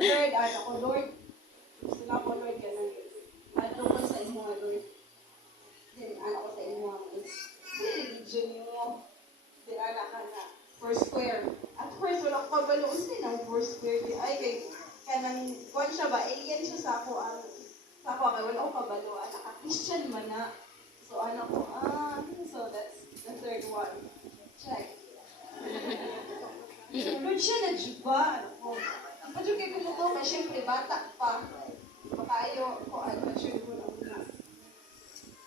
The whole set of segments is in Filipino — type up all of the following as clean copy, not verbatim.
third, ako, Lord, gusto na ako, Lord, ganun. Ano ko sa imo, Lord. Then, ko sa imo, religion mo. Then, ka na, four square. At first, wala ko kabalo, din ang four square. Ay, kay, kanang, kung siya ba, alien siya sa ako, sa ako, kaya wala ko kabalo, Christian man na. So, ko, so that's the third one. Check. Lord siya na juba. Ang padyo kayo kumuto, kaya siyempre bata pa. Makayo ko, sure ko na una.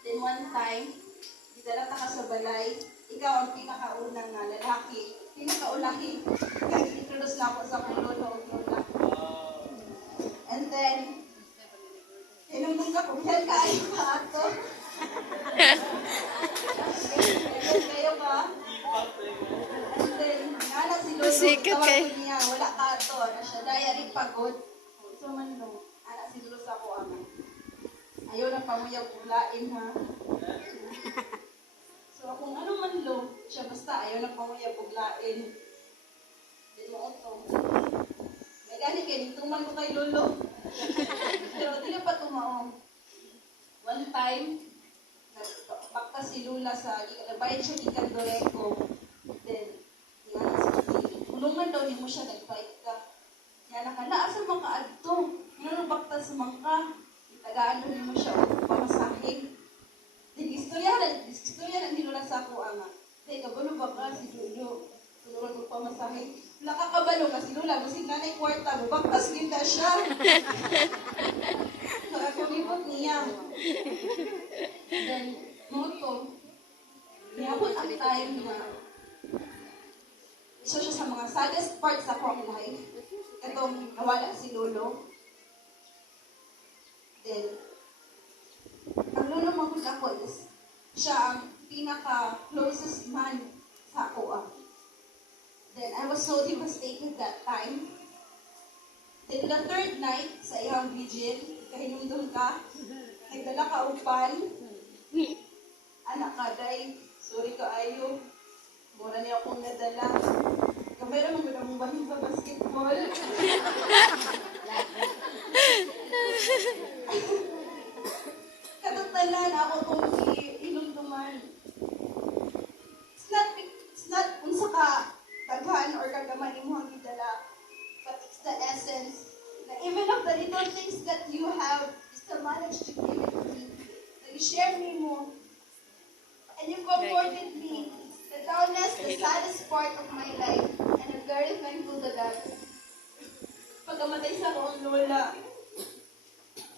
Then one time, didala ka sa balay, ikaw ang pinakaunang lalaki, pinakaulahi, introduce na ako sa kong lolo o lola. And then, tinunong ka kung yan kayo pa ato. Kayo ba? And then, nana si lolo, tawag niya, wala ka ato, na siya, daya rin pagod. So man no, anak si lolo sa ako ama. Ayaw na pamuyag ulain ha. So kung ano man lo, siya basta ayaw na pamuyag ulain. Di mo ito. May gani kayo, nituman ko kay lolo. Pero di na pa tumaong. One time, bakta si Lula sa, nabayad siya ni Candoreko. Then, ulungan daw ni mo siya, nag-fight ka. Yan ka, naasa mga adto. Ano bakta sa mga tagaan daw ni mo siya, pamasahin. Then, istorya na nilula sa ako, ama. Then, kabalo ba ka si Lulu? Tulungan mo pamasahin. Nakakabalo ka si Lula, kasi nanay kwarta mo, baktas kita siya. Kumipot niya. Then, moto, niyabot ang time na isa siya sa mga saddest part sa akong life. Itong nawala si Lolo. Then, ang Lolo magod ako is siya ang pinaka-closest man sa ako. Then, I was so devastated that time. Then, the third night sa iyang vigil, kahinumdum ka, nagdala ka upan, anak ka, day, sorry ka ayo, mura niya akong nadala. Kamera mo na mong bahin sa basketball. Katutalan ako kung inumduman. It's not unsa ka taghan or kagaman mo ang gidala, but it's the essence. Even of the little things that you have, is to manage to give it to me. So you share me more. And you comforted me. The downest, the saddest part of my life. And I'm very thankful to that. Pagkamatay sa akong lola,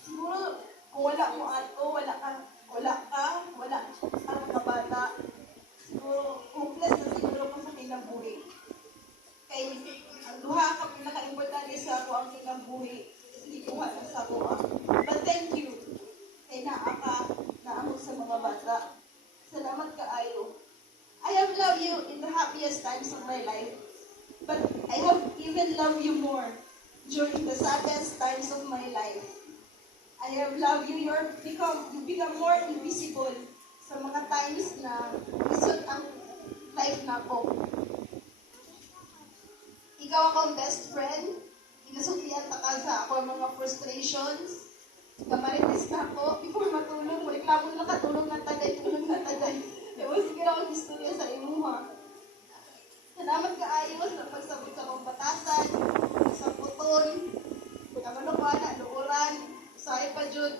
siguro, kung wala mo ato, wala ang mga bata, siguro, hopeless na siguro ko sa kinabuhi. Kaya, ang duha ka pinaka-importante sa ako ang kinabuhi. Hindi kuha na sa ako. But thank you. Kaya naamok sa mga bata. Salamat kaayo. I have loved you in the happiest times of my life. But I have even loved you more during the saddest times of my life. I have loved you. You become more invisible sa mga times na isot ang life na ko. Ikaw akong best friend. Inasuklian ta ka sa ako mga frustrations. Kamarites na ako. Before matulog, reklamo na katulog na tagay. Ewan sige akong istorya sa imuha. Salamat kaayos na pagsabot sa kong batasan, sa puton, kamano ka na, luuran, usahay pa dyan,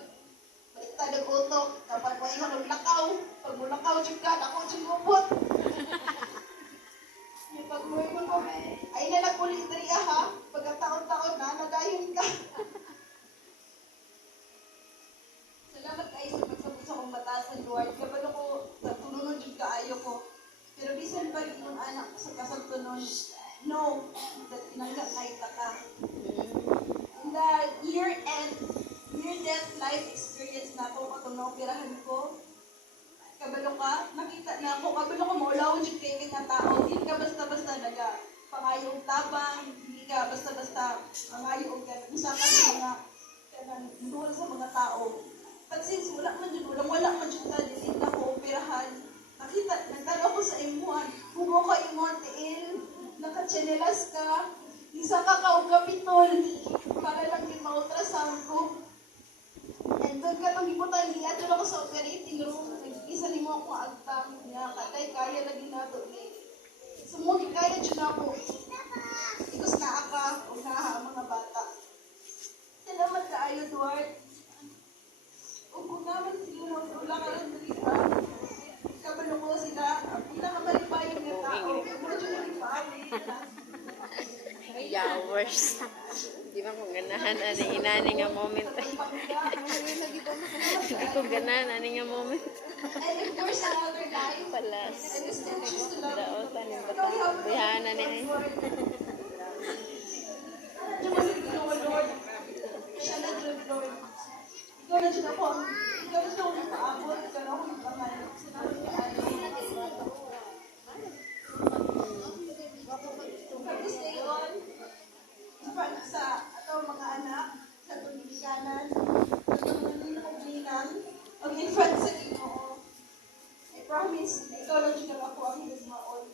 baliktad ang utok, kapag may halong lakaw, pag mulakaw dyan ka, ako dyan upot. Pag mo ko, ay nalakulit riya ha, pagkataon-taon na, nadayon ka. Salamat kayo sa pagsabot sa kong batasan, Lord. Kabalo ko, tulungan dyan kaayo ko. Pero bisan pa rin yung anak sa kasagtunon, no, that tinanggap ay taka. In the near-death life experience na ako, katong naoperahan ko, kabalo ka, nakita na ako, kabalo ko, maulawon dyan kayo ng tao, hindi ka basta-basta pangayong tabang, hindi ka basta-basta pangayong usaka sa mga kanang sa mga tao. But since wala man dyan ka, hindi na ko operahan, nakita, nagtalo ko sa imuan, hubo ka imuan tiil, nakachanelas ka, isa ka kaugapitol, para lang din ma-ultrasound ko. And doon ka nang ibutan, niya doon ako sa operating room. Nag-isa ni mo ako agtang. Niya, katay, kaya lagi na to. Sumugi kaya dyan ako. Ikos na aka, o na mga bata. Salamat ka, Ayo Duarte. O kung naman siguro, wala ka lang dito. Kabalo ko sila, pila ka malibayang na tao. Kung dyan na rin Yowers. Di ba kung ganahan ani inani nga moment. Hindi ko ganahan ani nga moment. And of course, another life. Palas. And it's just to love. Daotan ni bata. Bihana ni. Diyan mo si Lord. Siya na Lord, Lord. Ikaw na dyan ako. Ikaw na dyan ako paabot. Ikaw na ako kamay. Sinabi niya, Pwede stay on. Sa ato mga anak, sa Dominikanan, sa Dominikanan, o in front sa Ginoo. I promise, ikaw lang dyan ako ang hilis maon.